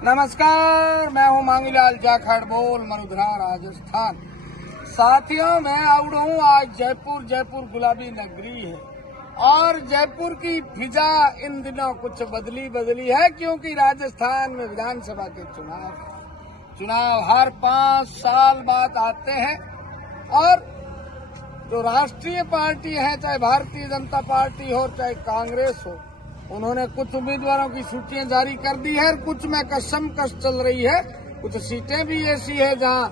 नमस्कार, मैं हूं मांगीलाल जाखड़ बोल मरुधरा राजस्थान। साथियों, मैं आउट हूं आज जयपुर गुलाबी नगरी है और जयपुर की फिजा इन दिनों कुछ बदली है क्योंकि राजस्थान में विधानसभा के चुनाव हर 5 साल बाद आते हैं और जो राष्ट्रीय पार्टी है, चाहे भारतीय जनता पार्टी हो चाहे कांग्रेस हो, उन्होंने कुछ उम्मीदवारों की सूचियां जारी कर दी है। कुछ में कशमकश चल रही है, कुछ सीटें भी ऐसी है जहां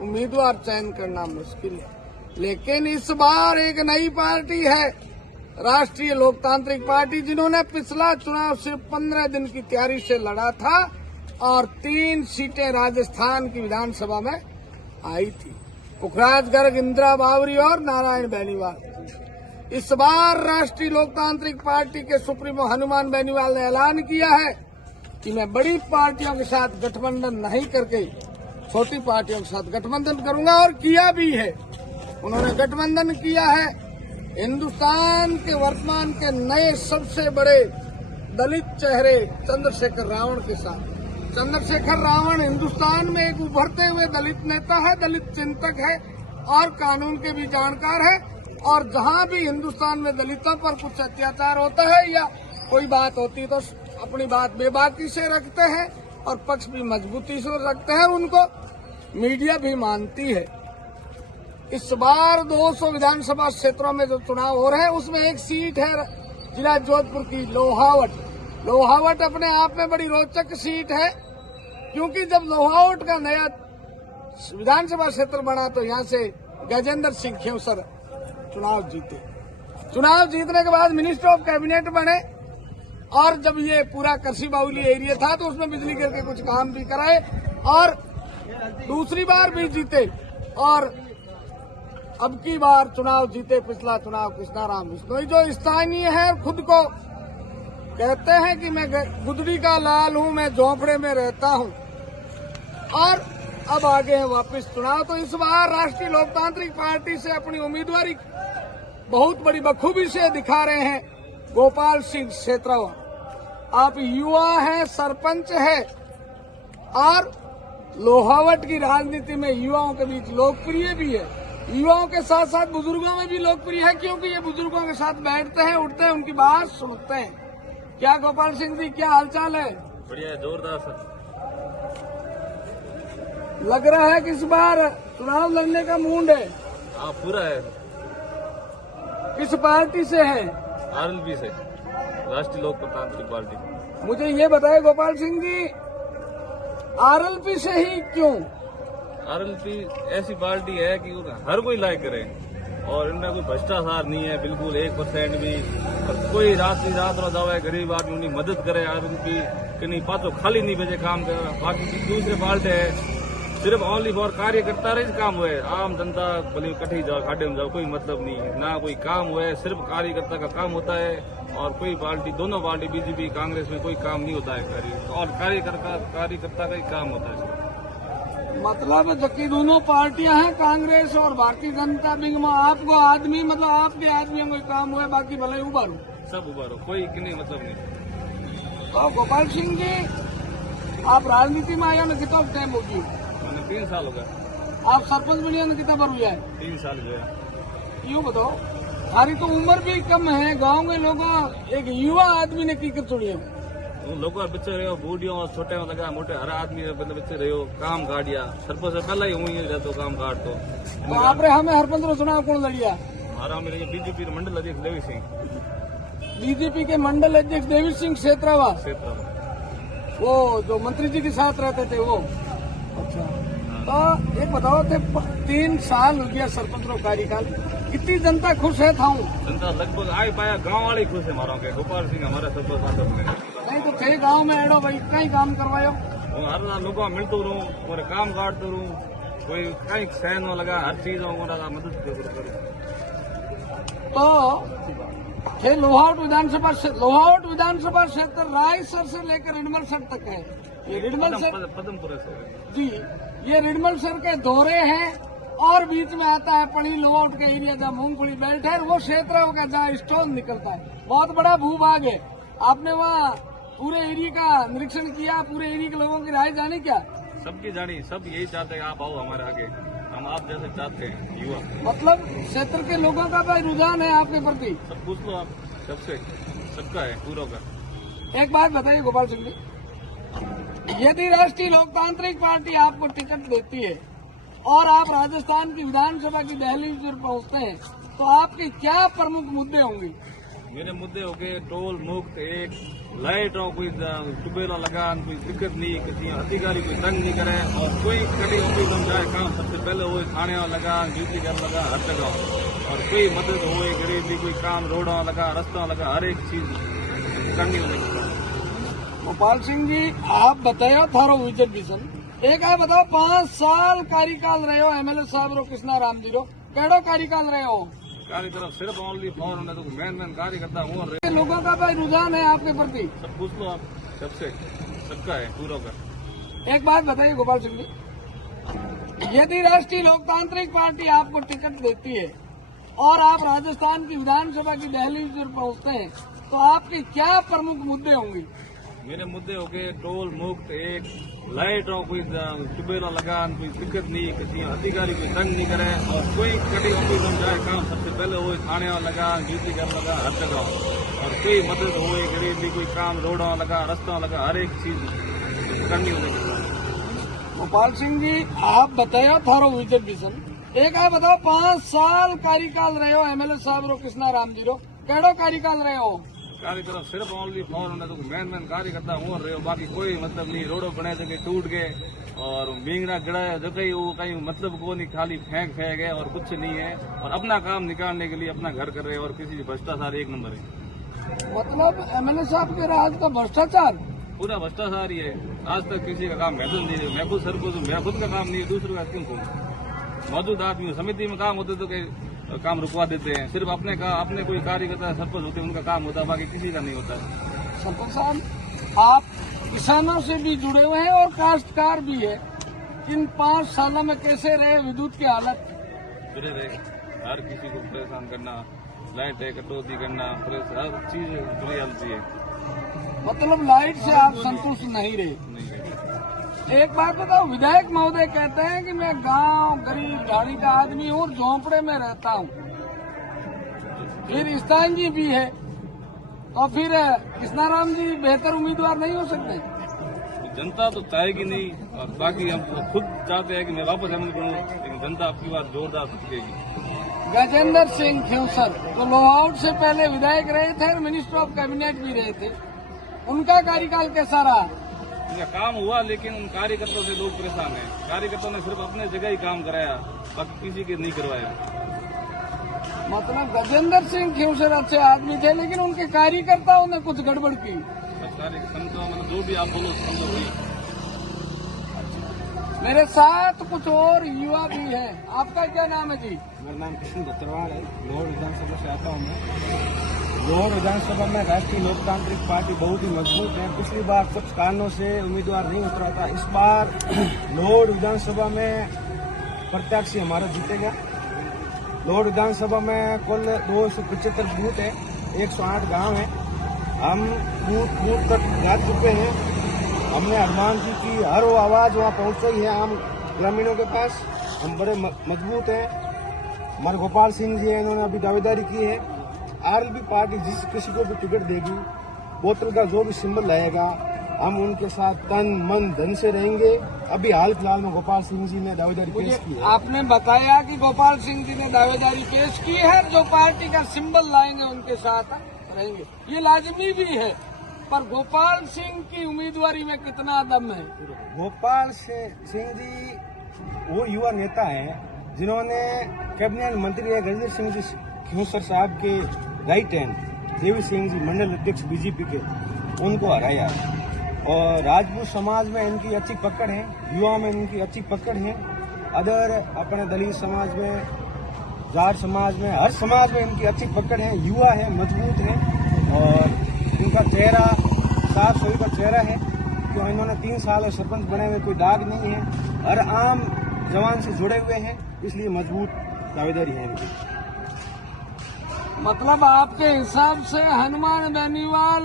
उम्मीदवार चयन करना मुश्किल है। लेकिन इस बार एक नई पार्टी है, राष्ट्रीय लोकतांत्रिक पार्टी, जिन्होंने पिछला चुनाव सिर्फ 15 दिन की तैयारी से लड़ा था और 3 सीटें राजस्थान की विधानसभा में आई थी, पुखराज गर्ग, इंदिरा बावरी और नारायण बेनीवाल। इस बार राष्ट्रीय लोकतांत्रिक पार्टी के सुप्रीमो हनुमान बेनीवाल ने ऐलान किया है कि मैं बड़ी पार्टियों के साथ गठबंधन नहीं करके छोटी पार्टियों के साथ गठबंधन करूंगा और किया भी है। उन्होंने गठबंधन किया है हिंदुस्तान के वर्तमान के नए सबसे बड़े दलित चेहरे चंद्रशेखर रावण के साथ। चंद्रशेखर रावण हिंदुस्तान में एक उभरते हुए दलित नेता है, दलित चिंतक है और कानून के भी जानकार है। और जहां भी हिंदुस्तान में दलितों पर कुछ अत्याचार होता है या कोई बात होती है तो अपनी बात बेबाकी से रखते हैं और पक्ष भी मजबूती से रखते हैं, उनको मीडिया भी मानती है। इस बार 200 विधानसभा क्षेत्रों में जो चुनाव हो रहे हैं उसमें एक सीट है जिला जोधपुर की लोहावट अपने आप में बड़ी रोचक सीट है क्योंकि जब लोहावट का नया विधानसभा क्षेत्र बना तो यहाँ से गजेंद्र सिंह खेवसर चुनाव जीतने के बाद मिनिस्टर ऑफ कैबिनेट बने और जब ये पूरा कृषि बाहुल्य एरिया था तो उसमें बिजली करके कुछ काम भी कराए और दूसरी बार भी जीते और अब की बार चुनाव जीते। पिछला चुनाव कृष्णाराम बिश्नोई जो स्थानीय है, खुद को कहते हैं कि मैं गुदड़ी का लाल हूं, मैं झोंपड़े में रहता हूं और अब आगे है वापस चुनाव। तो इस बार राष्ट्रीय लोकतांत्रिक पार्टी से अपनी उम्मीदवारी बहुत बड़ी बखूबी से दिखा रहे हैं गोपाल सिंह क्षेत्रवा। आप युवा हैं, सरपंच है और लोहावट की राजनीति में युवाओं के बीच लोकप्रिय भी है। युवाओं के साथ साथ बुजुर्गों में भी लोकप्रिय है क्योंकि ये बुजुर्गों के साथ बैठते हैं, उठते हैं, उनकी बात सुनते हैं। क्या गोपाल सिंह जी, क्या हालचाल है? बढ़िया है, जोरदार सर। लग रहा है कि इस बार चुनाव लड़ने का मूड है। हाँ, पूरा है। किस पार्टी से है? आरएलपी से, राष्ट्रीय लोकतांत्रिक पार्टी। मुझे ये बताए गोपाल सिंह जी, आरएलपी से ही क्यों? आरएलपी ऐसी पार्टी है कि हर कोई लाइक करे और इनमें कोई भ्रष्टाचार नहीं है, बिल्कुल 1% भी। और कोई रात रो जावे, गरीब आदमी उनकी मदद करे। आरएलपी कि नहीं पातो खाली नहीं बजे काम करे। बाकी दूसरे पार्टी है सिर्फ ओनली फॉर कार्यकर्ता रही काम हुए, आम जनता भले कठी जाओ, खाडे में जाओ, कोई मतलब नहीं है, ना कोई काम हुए, सिर्फ कार्यकर्ता का काम होता है। और कोई पार्टी, दोनों पार्टी बीजेपी कांग्रेस में कोई काम नहीं होता है और कार्यकर्ता का ही काम होता है। मतलब जबकि दोनों पार्टियां हैं, कांग्रेस और भारतीय जनता पार्टी में आपको आदमी, मतलब आपके आदमियों को काम हुए, बाकी भले उबारो, सब उबारो, कोई कि नहीं मतलब नहीं। तो गोपाल सिंह जी, आप राजनीति में आया ना कितना टाइम होगी? 3 साल हो गए। आप सरपंच बनिया ना कितना बार हुआ है? 3 साल जो है। यूँ बताओ, हमारी तो उम्र भी कम है, गांव में लोगों एक युवा आदमी ने की चुनी है। लोग बच्चे रहे हो, बूढ़ियों और छोटे में लगा, मोटे हर आदमी बच्चे रहे हो, काम काटिया सरपंच से पहले ही हुई रहते काम काट तो आपने हमें हरपंच रो चुनाव कौन लड़िया? हमारा मेरे बीजेपी मंडल अध्यक्ष देवी सिंह। बीजेपी के मंडल अध्यक्ष देवी सिंह क्षेत्रवा, वो जो मंत्री जी के साथ रहते थे वो। अच्छा, तो एक बताओ, 3 साल हो गया सरपंच रो कार्यकाल, कितनी जनता खुश है? था जनता लगभग आई पाया, गांव वाले खुश है। मारा के गोपाल सिंह हमारे सरपंच नहीं तो थे गांव में एडो भाई कई काम करवायो, हर लोग मिलते रहूं और काम काटते रहूं, कोई कहीं सहन में लगा, हर चीज मदद करूं। तो लोहावट विधानसभा क्षेत्र रायसर से लेकर रिडमलसर तक है। ये रिडमलसर पदमपुर जी, ये रिडमलसर के दौरे हैं और बीच में आता है पड़ी लोहावट का एरिया जहाँ मूंगफली बेल्ट है, वो क्षेत्र होगा जहाँ स्टोन निकलता है। बहुत बड़ा भूभाग है। आपने वहाँ पूरे एरिया का निरीक्षण किया, पूरे एरिया के लोगों की राय जाने क्या? सबकी जानी, सब यही चाहते हैं आप आओ हमारे आगे, हम आप जैसे चाहते हैं युवा। मतलब क्षेत्र के लोगों का भाई रुझान है आपके प्रति? सब पूछ लो आप, सबसे, सबका है पूरों का। एक बात बताइए गोपाल सिंह जी, यदि राष्ट्रीय लोकतांत्रिक पार्टी आपको टिकट देती है और आप राजस्थान की विधानसभा की दहलीज पर पहुंचते हैं, तो आपके क्या प्रमुख मुद्दे होंगे? मेरे मुद्दे हो गए टोल मुक्त, एक लाइट हो, कोई टुबेला लगान, कोई दिक्कत नहीं, किसी अधिकारी कोई तंग नहीं करे, और कोई कटी हो जाए काम सबसे पहले हो थाने लगा, ड्यूटी कर लगा, हर जगह, और कोई मदद हो गरीब की, कोई काम रोडों लगा, रास्तों लगा, हर एक चीज करनी होगी। गोपाल सिंह जी, आप बताओ थारो विजन विजन। एक है बताओ, 5 साल कार्यकाल रहे हो एमएलए साहब रो कृष्णा राम जी रो, केड़ो कार्यकाल रहे हो? कार्यक्रम सिर्फ ओनली फॉर तो मेन कार्यकर्ता हूँ। लोगों का भाई रुझान है आपके प्रति? सब पूछ लो आप, सबसे, सबका है पूरों का। एक बात बताइए गोपाल सिंह जी, यदि राष्ट्रीय लोकतांत्रिक पार्टी आपको टिकट देती है और आप राजस्थान की विधानसभा की दहलीज पर पहुंचते हैं, तो आपके क्या प्रमुख मुद्दे होंगे? मेरे मुद्दे हो गए टोल मुक्त, एक लाइट हो, कोई टुबेला लगान, कोई दिक्कत नहीं, किसी अधिकारी कोई तंग नहीं करे, और कोई कटी हो जाए काम सबसे पहले हो थाने लगा, ड्यूटी कर लगा, हर जगह, और कोई मदद हो गरीब की, कोई काम रोडों लगा, रास्तों लगा, हर एक चीज करनी होगी। गोपाल सिंह जी, आप बताओ थारो विजन विजन। एक है बताओ, 5 साल कार्यकाल रहे हो एमएलए साहब रो कृष्णा राम जी रो, केड़ो कार्यकाल रहे हो? कार्यक्रम सिर्फ ओनली फॉर तो मेन कार्यकर्ता हूँ रहे हो, बाकी कोई मतलब नहीं। रोडो बने जगह टूट गए और बींगड़ा गिड़ा जगह वो कहीं मतलब को नहीं, खाली फेंक है और कुछ नहीं है, और अपना काम निकालने के लिए अपना घर कर रहे हैं, और किसी भ्रष्टाचार एक नंबर है। मतलब एमएलए साहब के राज का भ्रष्टाचार, पूरा भ्रष्टाचार ही है। आज तक किसी का काम महसूस नहीं है। मैं खुद सरपंच हूँ, मैं खुद का काम नहीं है, दूसरों का क्यों करूँ? मौजूद आदमी समिति में काम होते तो काम रुकवा देते हैं। सिर्फ अपने कोई कार्यकर्ता सरपंच होते हैं, उनका काम होता है, बाकी किसी का नहीं होता है। सरपंच साहब, आप किसानों से भी जुड़े हुए हैं और काश्तकार भी है। इन 5 सालों में कैसे रहे विद्युत की हालत? बुरे रहे, हर किसी को परेशान करना, लाइट है कटौती करना, हर चीज बुरी हालत है। मतलब लाइट से आप संतुष्ट नहीं रहे। एक बात बताओ, विधायक महोदय कहते हैं कि मैं गांव गरीब झाड़ी का आदमी हूँ और झोंपड़े में रहता हूँ। फिर स्थान जी भी है, तो फिर कृष्णा राम जी बेहतर उम्मीदवार नहीं हो सकते? जनता तो चाहेगी नहीं, और बाकी हम खुद चाहते हैं कि मैं वापस एमएलए बनूं, लेकिन जनता आपकी बात जोरदार सकेगी। गजेंद्र सिंह खेवसर जो लोहाउट से पहले विधायक रहे थे और मिनिस्टर ऑफ कैबिनेट भी रहे थे, उनका कार्यकाल कैसा रहा? उनका काम हुआ, लेकिन उन कार्यकर्ताओं से लोग परेशान हैं। कार्यकर्ताओं ने सिर्फ अपने जगह ही काम कराया, बाकी किसी के नहीं करवाया। मतलब गजेंद्र सिंह खेवसर अच्छे आदमी थे, लेकिन उनके कार्यकर्ताओं ने कुछ गड़बड़ की। मतलब जो भी आप बोलो समझो वही। मेरे साथ कुछ और युवा भी है। आपका क्या नाम है जी? मेरा नाम कृष्ण दत्तरवाल है, लोहर विधानसभा से आता हूँ मैं। लोहर विधानसभा में राष्ट्रीय लोकतांत्रिक पार्टी बहुत ही मजबूत है। पिछली बार कुछ कारणों से उम्मीदवार नहीं उतरा था। इस बार लोहर विधानसभा में प्रत्याशी हमारा जीतेगा। लोहर विधानसभा में कुल 275 बूथ है, 108 गांव है। हम बूथ बूथ तक जा चुके हैं। हमने हनुमान जी की हर वो आवाज वहाँ पहुँच रही है आम ग्रामीणों के पास। हम बड़े मजबूत हैं। हमारे गोपाल सिंह जी हैं, इन्होंने अभी दावेदारी की है। आरएलपी पार्टी जिस किसी को भी टिकट देगी, बोतल का जो भी सिंबल रहेगा, हम उनके साथ तन मन धन से रहेंगे। अभी हाल फिलहाल में गोपाल सिंह जी ने दावेदारी पेश की है। आपने बताया कि गोपाल सिंह जी ने दावेदारी पेश की है, जो पार्टी का सिंबल लाएंगे उनके साथ रहेंगे, ये लाजमी भी है। पर गोपाल सिंह की उम्मीदवारी में कितना दम है? गोपाल सिंह जी वो युवा नेता हैं जिन्होंने कैबिनेट मंत्री है गजेंद्र सिंह जी खेवसर साहब के राइट हैंड देवी सिंह जी मंडल अध्यक्ष बीजेपी के, उनको हराया। और राजपूत समाज में इनकी अच्छी पकड़ है, युवाओं में इनकी अच्छी पकड़ है। अदर अपने दलित समाज में, जाट समाज में, हर समाज में इनकी अच्छी पकड़ है। युवा है, मजबूत है, और इनका चेहरा साफ सही का चेहरा है। क्यों इन्होंने 3 साल सरपंच बने हुए, कोई दाग नहीं है। हर आम जवान से जुड़े हुए हैं, इसलिए मजबूत दावेदारी है इनकी। मतलब आपके हिसाब से हनुमान बेनीवाल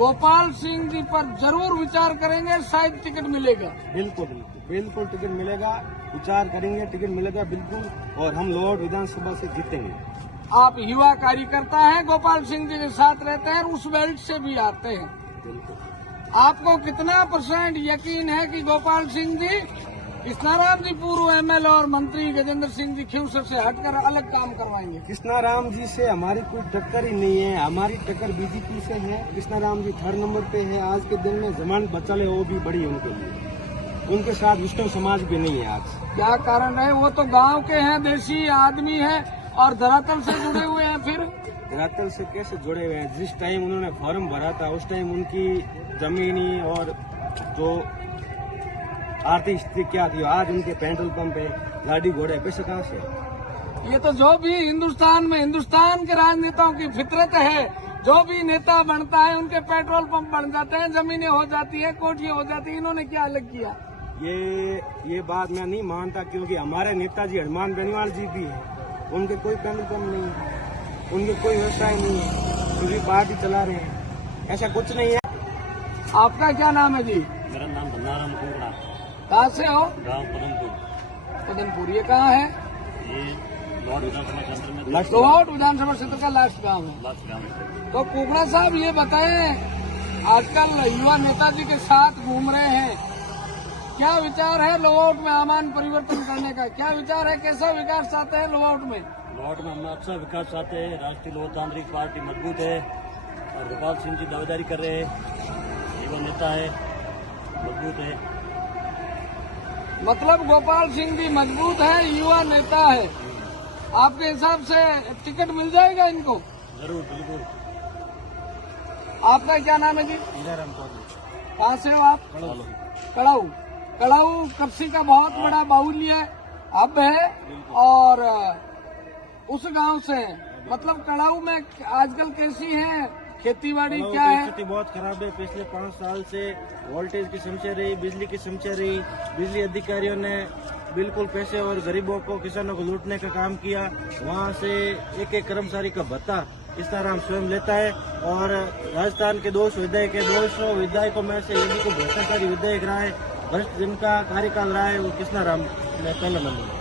गोपाल सिंह जी पर जरूर विचार करेंगे, शायद टिकट मिलेगा। बिल्कुल बिल्कुल बिल्कुल टिकट मिलेगा, विचार करेंगे, टिकट मिलेगा बिल्कुल, और हम लोड विधानसभा से जीतेंगे। आप युवा कार्यकर्ता हैं, गोपाल सिंह जी के साथ रहते हैं, उस बेल्ट से भी आते हैं। बिल्कुल। आपको कितना % यकीन है कि गोपाल सिंह जी कृष्णाराम जी पूर्व MLA और मंत्री गजेंद्र सिंह जी खींवसर से हटकर अलग काम करवाएंगे? कृष्णाराम जी से हमारी कोई टक्कर ही नहीं है, हमारी टक्कर बीजेपी से है। कृष्णाराम जी 3rd नंबर पे है। आज के दिन में जमानत बचा ले वो भी बड़ी है उनके लिए। उनके साथ विष्णु समाज भी नहीं है आज। क्या कारण है? वो तो गांव के हैं, देशी आदमी है और धरातल से जुड़े हुए हैं। फिर धरातल से कैसे जुड़े हुए हैं? जिस टाइम उन्होंने फॉर्म भरा था उस टाइम उनकी जमीनी और जो आर्थिक स्थिति क्या थी, आज उनके पेट्रोल पंप पे गाड़ी घोड़े पैसे कहाँ से? ये तो जो भी हिंदुस्तान में हिंदुस्तान के राजनेताओं की फितरत है, जो भी नेता बनता है उनके पेट्रोल पंप बन जाते हैं, जमीनें हो जाती है, कोठियां हो जाती है। इन्होंने क्या अलग किया? ये बात मैं नहीं मानता, क्योंकि हमारे नेताजी हनुमान बेनीवाल जी भी है, उनके कोई पेट्रोल पंप नहीं है, उनके कोई व्यवसाय नहीं है, क्योंकि पार्टी चला रहे हैं। ऐसा कुछ नहीं है। आपका क्या नाम है जी? मेरा नाम भंडाराम कुकड़ा, कहाँ से हो? गांव पदमपुर। पदमपुर। ये कहाँ है? ये लॉर्ड विधानसभा क्षेत्र में लोहाट विधानसभा क्षेत्र का लास्ट गांव है। लास्ट गांव है। तो कुकड़ा साहब ये बताएं, आजकल युवा नेताजी के साथ घूम रहे हैं, क्या विचार है लोहाट में आमान परिवर्तन करने का? क्या विचार है? कैसा विकास चाहते हैं लोहाट में? लॉर्ड में हम अच्छा विकास चाहते हैं। राष्ट्रीय लोकतांत्रिक पार्टी मजबूत है और गोपाल सिंह जी दावेदारी कर रहे हैं, युवा नेता है, मजबूत है। मतलब गोपाल सिंह जी मजबूत है, युवा नेता है। आपके हिसाब से टिकट मिल जाएगा इनको? जरूर, बिल्कुल। आपका क्या नाम है जी? कहाँ से हो आप? कड़ाऊ। कड़ाऊ कपसी का बहुत बड़ा बाहुल्य हब है और उस गांव से हैं। मतलब कड़ाऊ में आजकल कैसी है खेती-बाड़ी, क्या है? स्थिति बहुत खराब है। पिछले 5 साल से वोल्टेज की समस्या रही, बिजली की समस्या रही। बिजली अधिकारियों ने बिल्कुल पैसे और गरीबों को, किसानों को लूटने का काम किया। वहां से एक कर्मचारी का भत्ता कृष्णाराम स्वयं लेता है और राजस्थान के 200 विधायक है, 200 विधायकों में से यदि को भ्रष्टाचारी विधायक रहा है, भ्रष्ट जिनका कार्यकाल रहा है, वो कृष्णाराम में 1 नंबर।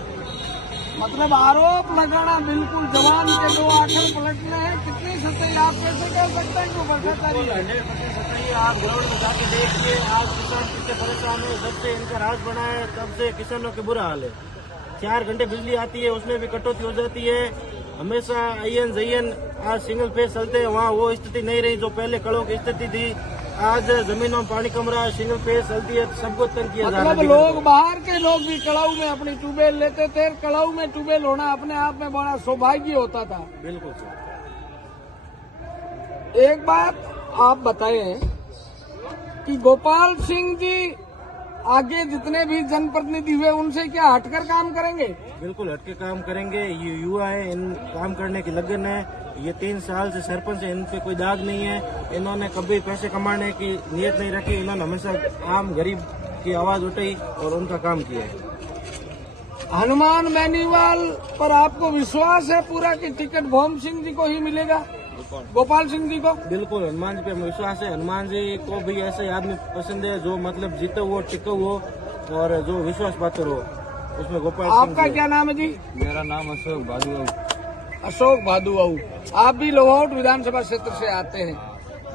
मतलब आरोप लगाना बिल्कुल जवान के 2 आखिर पलटने हैं। कितनी सच्चाई आप कैसे कह सकते हैं कि भ्रष्टाचारी है? 100% सच्चाई है। आप ग्राउंड में जाके देखिए, आज किसान कितने परेशान है। जब से इनका राज बना है तब से किसानों के बुरा हाल है। 4 घंटे बिजली आती है, उसमें भी कटौती हो जाती है। हमेशा IN JN आज सिंगल फेज चलते हैं, वहाँ वो स्थिति नहीं रही जो पहले कड़ों की स्थिति थी। आज जमीनों में पानी कम रहा है, सिंगल फेज चलती है, सबको तंग किया जा रहा है। मतलब लोग, बाहर के लोग भी कड़ाऊ में अपनी ट्यूबवेल लेते थे। कड़ाऊ में ट्यूबवेल होना अपने आप में बड़ा सौभाग्य होता था। बिल्कुल सर। एक बात आप बताएं कि गोपाल सिंह जी आगे जितने भी जनप्रतिनिधि हुए उनसे क्या हटकर काम करेंगे? बिल्कुल हटके काम करेंगे। ये युवा है, इन काम करने की लगन है। ये 3 साल से सरपंच है, इन पे कोई दाग नहीं है। इन्होंने कभी पैसे कमाने की नीयत नहीं रखी। इन्होंने हमेशा आम गरीब की आवाज उठाई और उनका काम किया है। हनुमान बेनीवाल पर आपको विश्वास है पूरा कि टिकट भोम सिंह जी को ही मिलेगा, गोपाल सिंह जी को? बिल्कुल, हनुमान जी पे हमें विश्वास है। हनुमान जी को भी ऐसे आदमी पसंद है जो मतलब जीते हो, टिके हो और जो विश्वास पात्र हो, उसमें गोपाल सिंह। आपका क्या नाम है जी? मेरा नाम अशोक भादु। अशोक भादु। आप भी लोहाट विधानसभा क्षेत्र से आते हैं,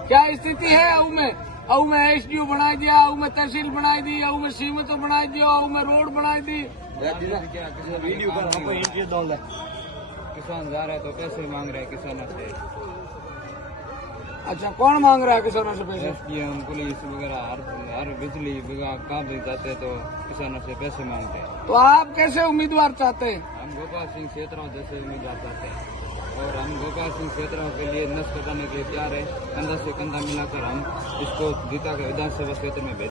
क्या स्थिति है अऊ में? अऊ में SDO बना दिया, अऊ में तहसील बना दी, अऊ में सीमत बना दिया, अऊ में रोड बना दी। वीडियो पर हमको एंट्री डाल दे। किसान जा रहे तो पैसे मांग रहे हैं किसानों से। अच्छा, कौन मांग रहा है किसानों से पैसे? SDM पुलिस वगैरह हर बिजली विभाग काम भी जाते हैं तो किसानों से पैसे मांगते हैं। तो आप कैसे उम्मीदवार चाहते हैं? हम गोपाल सिंह क्षेत्रों जैसे उम्मीदवार चाहते हैं और हम गोपाल सिंह क्षेत्रों के लिए नष्ट करने के लिए तैयार है। कंधा से कंधा मिलाकर हम इसको जीता के विधानसभा क्षेत्र में भेज